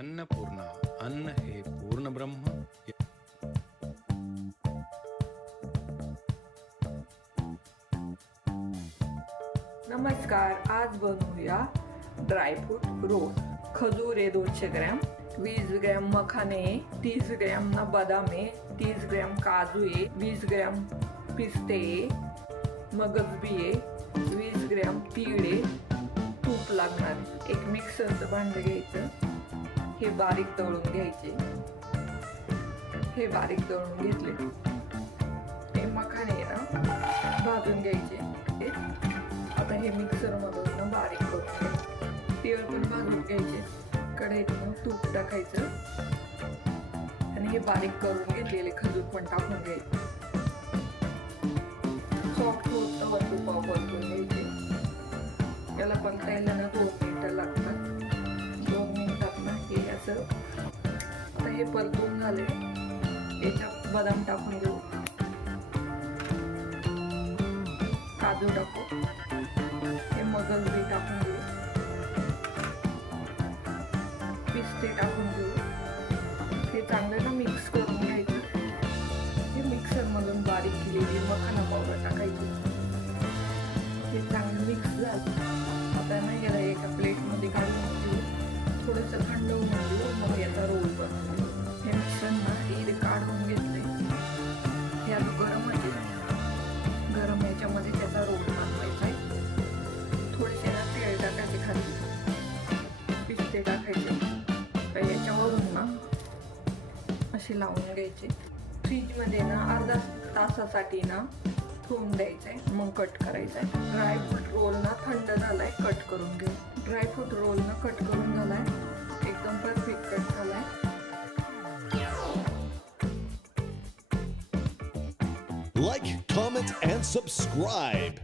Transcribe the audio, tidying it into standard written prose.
अन्नपूर्णा, अन्न हे पूर्ण ब्रह्म. नमस्कार, आज बनवूया ड्रायफ्रूट रोल. खजूर आहे 200 ग्रॅम, 20 ग्रॅम मखाने, 30 ग्रॅम ना बदाम आहे, 30 ग्रॅम काजू आहे, 20 ग्रॅम पिस्ते आहे, मगज बी आहे, 20 ग्रॅम तीळ आहे, तूप लागणार. एक मिक्सरचं भांडं घ्यायचं, हे बारीक दळून घ्यायचे. हे बारीक दळून घेतले. हे मखाने आहे ना भाजून घ्यायचे. आता हे मिक्सर मधून बारीक करून घ्यायचे. तीळ पण भाजून घ्यायचे. कढईतून तूप टाकायचं आणि हे बारीक करून घेतलेले खजूर पण टाकून घ्यायचे. सॉफ्ट होतं तुपावर परतून घ्यायचे. याला परतायला ना 2 मिनिटं लागतात. 2 मिनिटात ना हे असं. आता हे परतून झाले. याच्यात बदाम टाकून घेऊ, काजू टाकू, हे मगज बी टाकून घेऊ, पिस्ते टाकून घेऊ. हे चांगलं ना मिक्स करून घ्यायचं. हे मिक्सर मधून बारीक केलेली मखाना पावडर टाकायची. हे चांगलं मिक्स झालं. आता ना याला एका प्लेटमध्ये काढून घेऊ, थोडंसं थंड होऊन घेऊ, मग याचा रोल बनवू. हे मिश्रण ना हे काढून घेतले. हे आता गरम आहे, गरम याच्यामध्ये त्याचा रोल बनवायचा आहे. थोडेसे ना तेल टाकायचे, खाली पिस्ते टाकायचे. तर याच्यावरून ना असे लावून घ्यायचे. फ्रीजमध्ये ना अर्धा तासासाठी ना ठेवून द्यायचंय, मग कट करायचंय. ड्रायफ्रूट रोल ना थंड झालाय, कट करून घेऊ. ड्रायफ्रूट रोल ना कट करून झालाय, एकदम परफेक्ट कट झालाय. Like, comment, and subscribe.